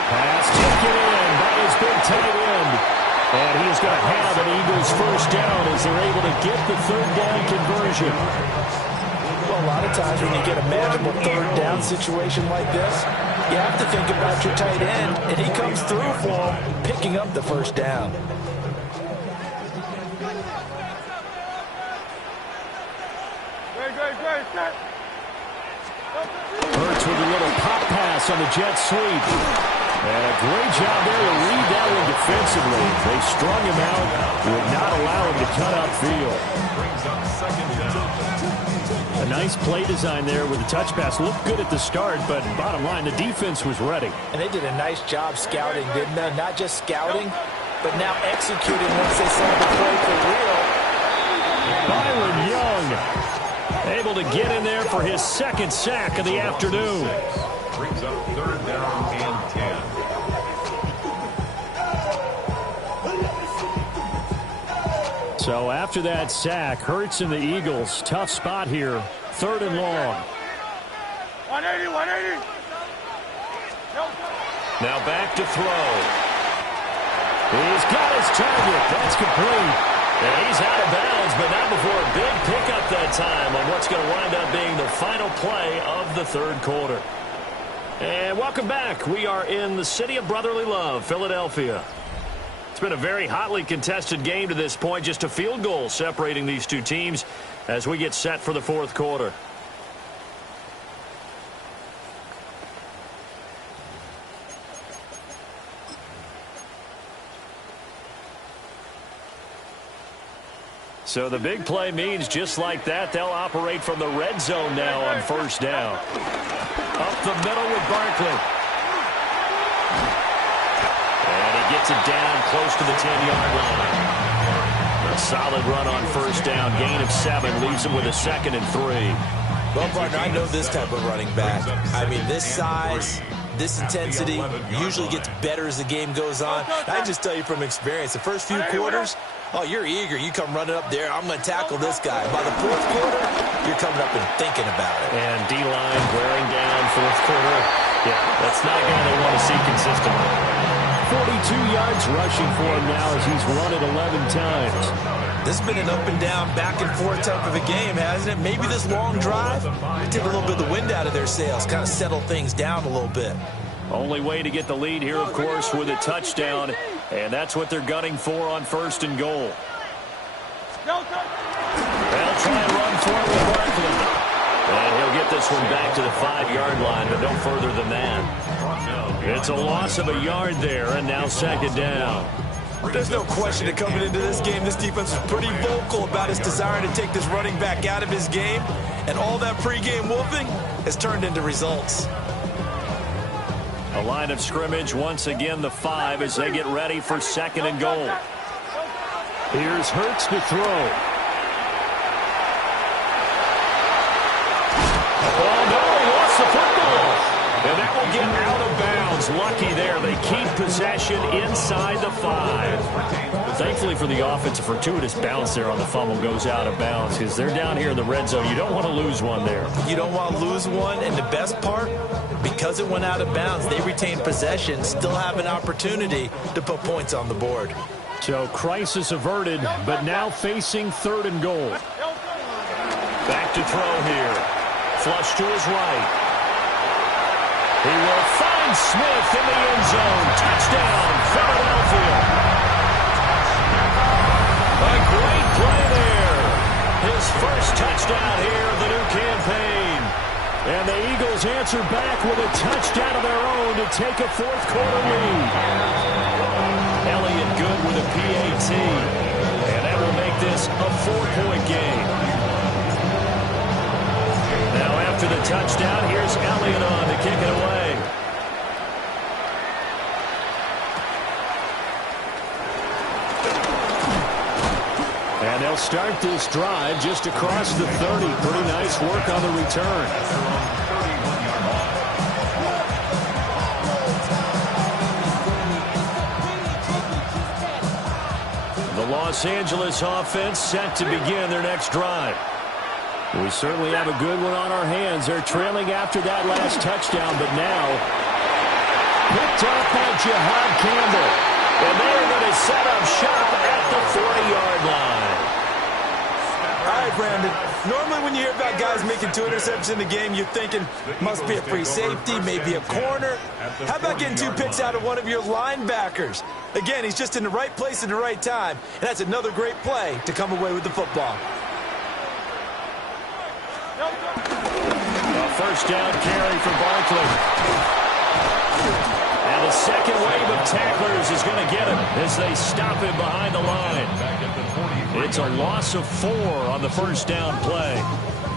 Pass taken in by his big tight end. And he's going to have an Eagles first down as they're able to get the third down conversion. Well, a lot of times when you get a manageable third down situation like this, you have to think about your tight end, and he comes through for him, picking up the first down. Hurts with a little pop pass on the jet sweep. And a great job there to read that one defensively. They strung him out, would not allow him to cut upfield. A nice play design there with the touch pass. Looked good at the start, but bottom line, the defense was ready. And they did a nice job scouting, didn't they? Not just scouting, but now executing once they saw the play for real. Byron Young able to get in there for his second sack of the afternoon. Brings up third down and 10. So after that sack, Hurts and the Eagles, tough spot here. 3rd and long. 180, 180. Now back to throw. He's got his target. That's complete. And he's out of bounds, but not before a big pickup that time on what's going to wind up being the final play of the 3rd quarter. And welcome back. We are in the city of brotherly love, Philadelphia. It's been a very hotly contested game to this point. Just a field goal separating these two teams as we get set for the 4th quarter. So the big play means just like that, they'll operate from the red zone now on 1st down. Up the middle with Barkley. And he gets it down close to the 10-yard line. A solid run on 1st down. Gain of 7 leaves him with a 2nd and 3. Well, partner, I know this type of running back. I mean, this size, this intensity usually gets better as the game goes on. I just tell you from experience, the first few quarters, oh, you're eager. You come running up there. I'm going to tackle this guy. By the 4th quarter, you're coming up and thinking about it. And D-line wearing down 4th quarter. Yeah, that's not a guy they want to see consistently. 42 yards rushing for him now as he's run it 11 times. This has been an up and down, back and forth type of a game, hasn't it? Maybe this long drive take a little bit of the wind out of their sails, kind of settle things down a little bit. Only way to get the lead here, of course, with a touchdown. And that's what they're gunning for on 1st and goal. They'll try and run for it with Barkley. And he'll get this one back to the 5-yard line, but no further than that. It's a loss of a yard there, and now 2nd down. There's no question that coming into this game, this defense was pretty vocal about its desire to take this running back out of his game. And all that pregame wolfing has turned into results. A line of scrimmage, once again the 5 as they get ready for 2nd and goal. Here's Hurts to throw. Oh, no, he lost the football. And that will get out of bounds. Lucky there. They keep possession inside the 5. Thankfully for the offense, a fortuitous bounce there on the fumble goes out of bounds because they're down here in the red zone. You don't want to lose one there. You don't want to lose one, and the best part, because it went out of bounds, they retain possession, still have an opportunity to put points on the board. So crisis averted, but now facing 3rd and goal. Back to throw here. Flush to his right. He will find Smith in the end zone. Touchdown, Philadelphia. A great play there. His first touchdown here of the new campaign. And the Eagles answer back with a touchdown of their own to take a 4th quarter lead. Elliott good with a PAT. And that will make this a 4-point game. Now after the touchdown, here's Elliott on to kick it away. And they'll start this drive just across the 30. Pretty nice work on the return. The Los Angeles offense set to begin their next drive. We certainly have a good one on our hands. They're trailing after that last touchdown, but now picked up by Jihad Campbell. And they're going to set up shop at the 40-yard line. All right, Brandon. Normally when you hear about guys making 2 interceptions in the game, you're thinking must be a free safety, maybe a corner. How about getting 2 picks out of one of your linebackers? Again, he's just in the right place at the right time, and that's another great play to come away with the football. A 1st down carry for Barkley. And the second wave of tacklers is going to get him as they stop him behind the line. It's a loss of 4 on the 1st down play.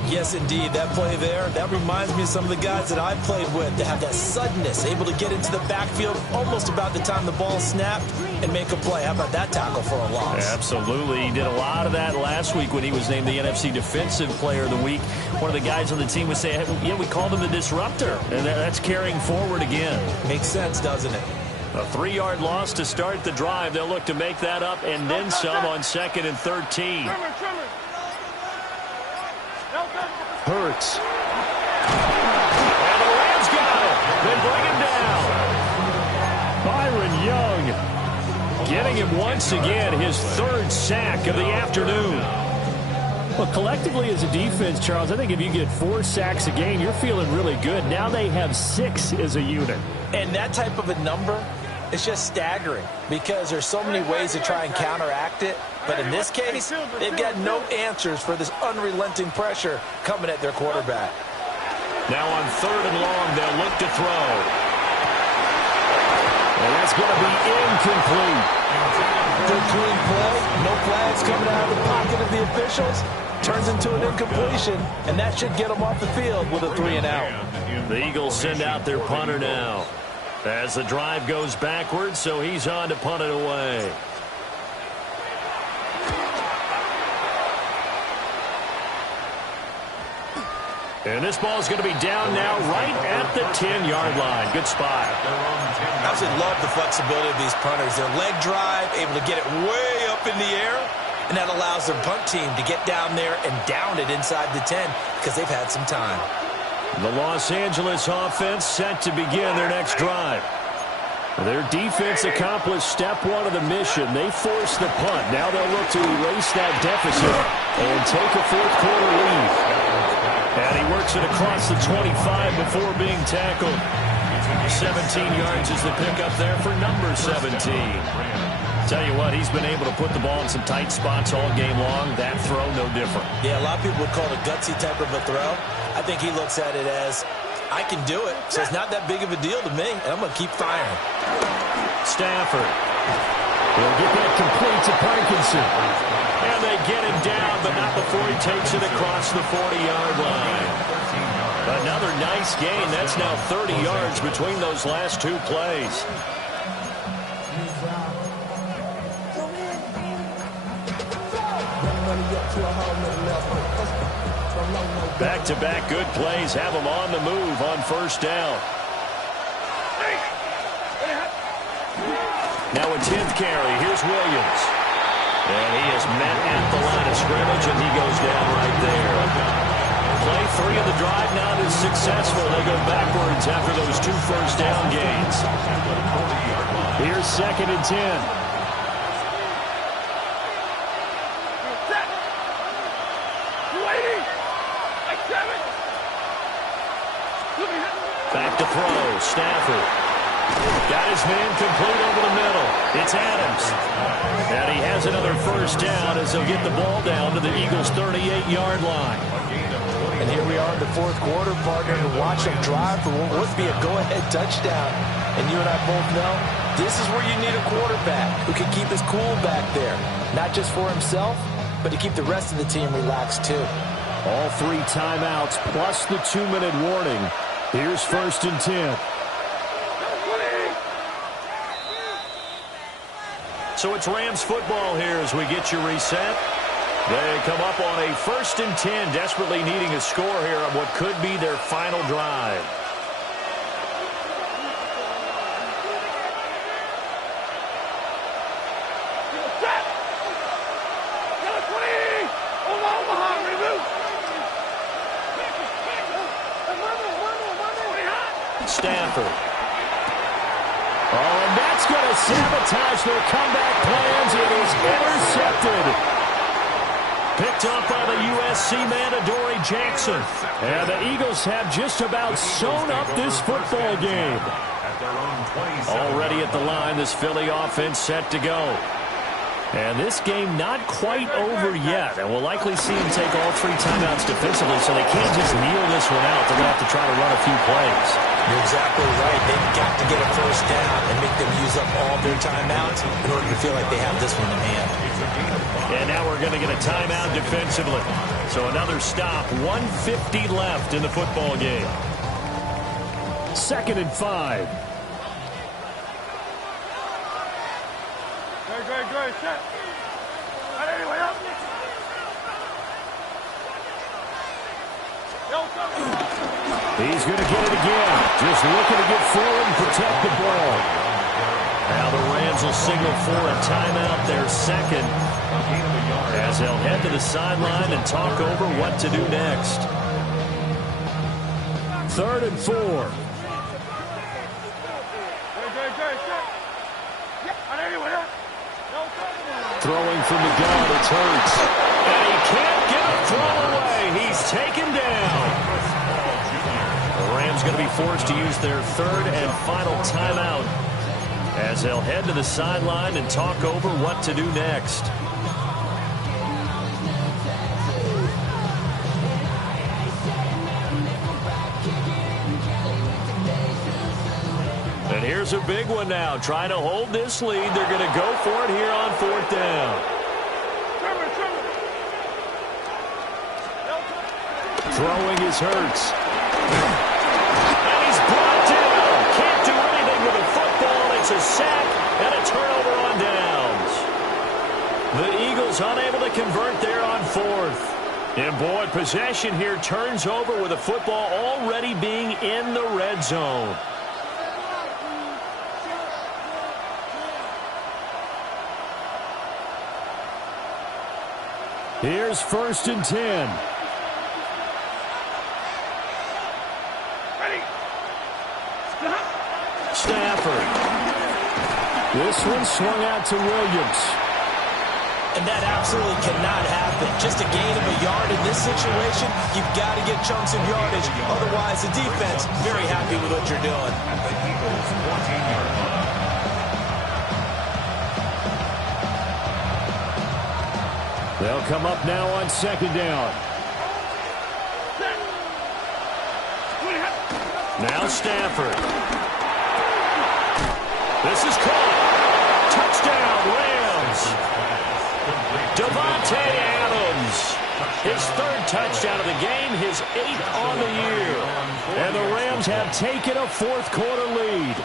Yes, indeed. That play there, that reminds me of some of the guys that I played with that have that suddenness, able to get into the backfield almost about the time the ball snapped and make a play. How about that tackle for a loss? Absolutely. He did a lot of that last week when he was named the NFC Defensive Player of the Week. One of the guys on the team would say, yeah, we called him the disruptor, and that's carrying forward again. Makes sense, doesn't it? A 3-yard loss to start the drive. They'll look to make that up and then some on 2nd and 13. Hurts. And the Rams got it. They bring him down. Byron Young Getting him once again, his 3rd sack of the afternoon. Well, collectively as a defense, Charles, I think if you get 4 sacks a game, you're feeling really good. Now they have 6 as a unit. And that type of a number, it's just staggering because there's so many ways to try and counteract it. But in this case, they've got no answers for this unrelenting pressure coming at their quarterback. Now on 3rd and long, they'll look to throw. And that's going to be incomplete. Good clean play. No flags coming out of the pocket of the officials. Turns into an incompletion, and that should get them off the field with a 3 and out. The Eagles send out their punter now. As the drive goes backwards, so he's on to punt it away. And this ball is going to be down now right at the 10-yard line. Good spot. I absolutely love the flexibility of these punters. Their leg drive, able to get it way up in the air, and that allows their punt team to get down there and down it inside the 10 because they've had some time. The Los Angeles offense set to begin their next drive. Their defense accomplished step 1 of the mission. They forced the punt. Now they'll look to erase that deficit and take a 4th quarter lead. And he works it across the 25 before being tackled. 17 yards is the pickup there for number 17. Tell you what, he's been able to put the ball in some tight spots all game long. That throw, no different. Yeah, a lot of people would call it a gutsy type of a throw. I think he looks at it as, I can do it, so it's not that big of a deal to me, and I'm going to keep firing. Stafford. He'll get that complete to Parkinson. And they get him down, but not before he takes it across the 40-yard line. Another nice gain. That's now 30 yards between those last 2 plays. Back-to-back good plays have him on the move on 1st down. Now a 10th carry. Here's Williams. And he is met at the line of scrimmage, and he goes down right there. Play 3 of the drive not as successful. They go backwards after those 2 first down gains. Here's 2nd and 10. Back to throw. Stafford. Got his man complete over the middle. It's Adams. And he has another 1st down as he'll get the ball down to the Eagles' 38-yard line. And here we are in the 4th quarter, partner, to watch them drive for what would be a go-ahead touchdown. And you and I both know this is where you need a quarterback who can keep his cool back there. Not just for himself, but to keep the rest of the team relaxed too. All 3 timeouts plus the 2-minute warning. Here's 1st and 10. So it's Rams football here as we get you reset. They come up on a 1st and 10, desperately needing a score here on what could be their final drive. Stafford. Oh, and that's going to sabotage their comeback plans. It is intercepted. Picked up by the USC man, Adoree Jackson. And the Eagles have just about sewn up this football game. Already at the line, this Philly offense set to go. And this game not quite over yet. And we'll likely see them take all 3 timeouts defensively, so they can't just kneel this one out. They're going to have to try to run a few plays. You're exactly right. They've got to get a 1st down and make them use up all their timeouts in order to feel like they have this one in hand. And now we're going to get a timeout defensively. So another stop, 1:50 left in the football game. 2nd and 5. Good. Set. Anyway, up. He's going to get it again. Just looking to get forward and protect the ball. Now the Rams will signal for a timeout, their second, as they'll head to the sideline and talk over what to do next. 3rd and 4. Throwing from the gun, it's Hurts. And he can't get a throw away. He's taken down. The Rams going to be forced to use their 3rd and final timeout as they'll head to the sideline and talk over what to do next. And here's a big one now. Trying to hold this lead. They're going to go for it here on 4th down. Throwing is Hurts. And he's brought down. Can't do anything with a football. It's a sack and a turnover on downs. The Eagles unable to convert there on 4th. And boy, possession here turns over with a football already being in the red zone. Here's 1st and 10. Stafford. This one swung out to Williams. And that absolutely cannot happen. Just a gain of a yard in this situation, you've got to get chunks of yardage. Otherwise, the defense, very happy with what you're doing. They'll come up now on 2nd down. Now Stafford. This is caught. Touchdown, Rams. Davante Adams. His 3rd touchdown of the game, his 8th on the year. And the Rams have taken a 4th quarter lead.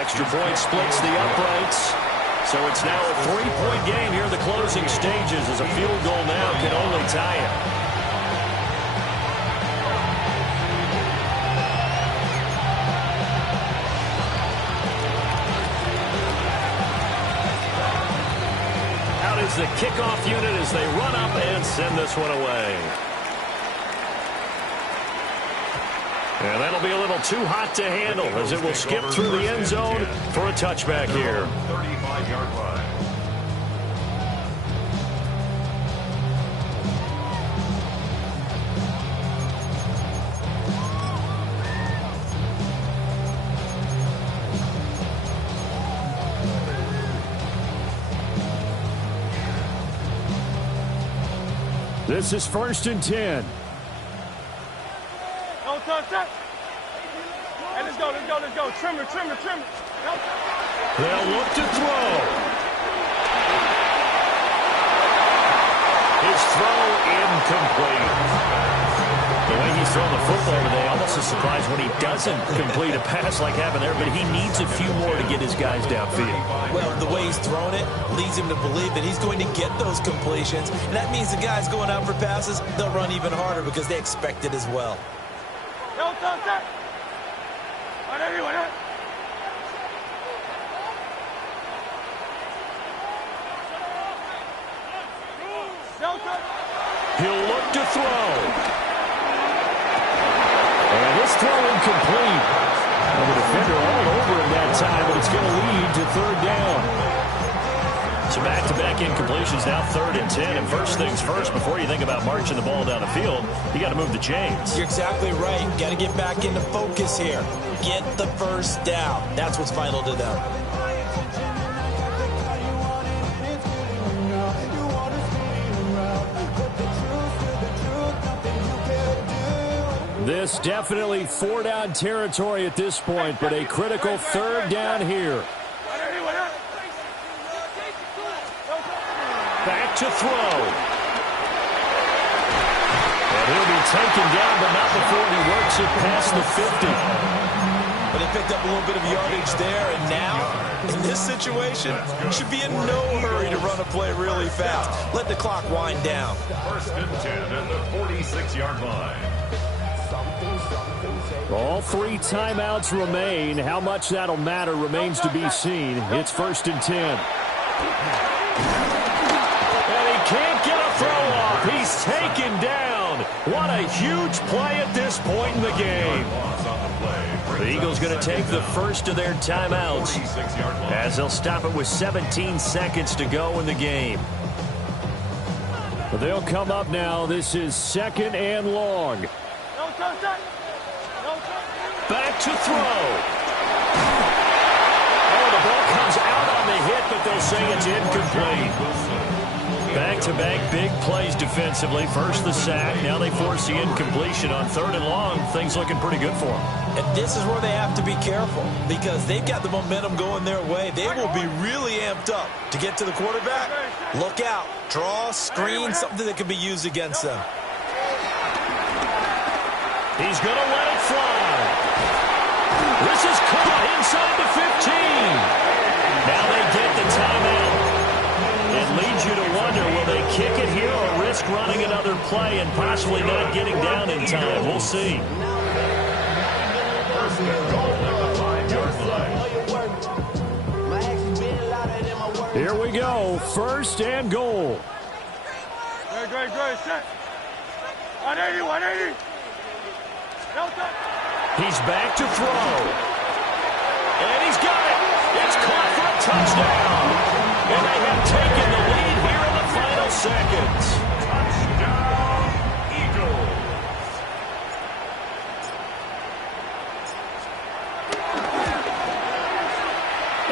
Extra point splits the uprights. So it's now a 3-point game here in the closing stages as a field goal now can only tie it. Out is the kickoff unit as they run up and send this one away. And that'll be a little too hot to handle as it will skip through the end zone for a touchback here. 35-yard line. This is 1st and 10. Hey, let's go. Trimmer. They'll look to throw. His throw incomplete. The way he's thrown the football today, almost a surprise when he doesn't complete a pass like happened there, but he needs a few more to get his guys downfield. Well, the way he's thrown it leads him to believe that he's going to get those completions. And that means the guys going out for passes, they'll run even harder because they expect it as well. He'll look to throw. And this throw incomplete. Well, the defender all over him that time, but it's going to lead to 3rd down. So back-to-back incompletions, now 3rd and 10. And first things first, before you think about marching the ball down the field, you got to move the chains. You're exactly right. Got to get back into focus here. Get the first down. That's what's vital to them. This definitely 4-down territory at this point, but a critical 3rd down here. Back to throw. And he'll be taken down, but not before he works it past the 50. But they picked up a little bit of yardage there, and now, in this situation, should be in no hurry to run a play really fast. Let the clock wind down. 1st and 10 at the 46-yard line. All 3 timeouts remain. How much that'll matter remains to be seen. It's 1st and 10. And he can't get a throw off. He's taken down. What a huge play at this point in the game. The Eagles going to take the first of their timeouts as they'll stop it with 17 seconds to go in the game. They'll come up now. This is 2nd and long. Back to throw. Oh, the ball comes out on the hit, but they'll say it's incomplete. Back-to-back big plays defensively. First the sack. Now they force the incompletion on 3rd and long. Things looking pretty good for them. And this is where they have to be careful because they've got the momentum going their way. They will be really amped up to get to the quarterback. Look out. Draw, screen, something that can be used against them. He's going to let it fly. This is caught inside the 15. Now they get the timeout. It leads you to wonder, will they kick it here or risk running another play and possibly not getting down in time? We'll see. Here we go. 1st and goal. Great. Set. 180. He's back to throw. And he's got it. It's caught for a touchdown. And they have taken the lead here in the final seconds. Touchdown, Eagles.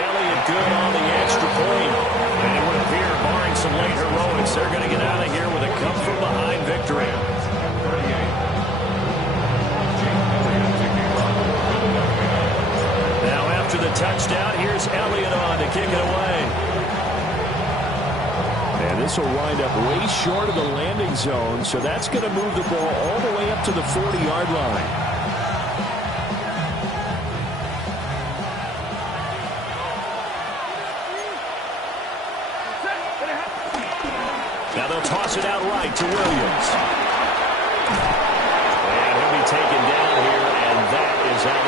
Elliott good on the extra point. And it would appear, barring some late heroics, they're going to get out of here with a come-from-behind victory. Now after the touchdown, here's Elliott on to kick it away. And this will wind up way short of the landing zone, so that's going to move the ball all the way up to the 40-yard line. Now they'll toss it out right to Williams. And he'll be taken down here, and that is out.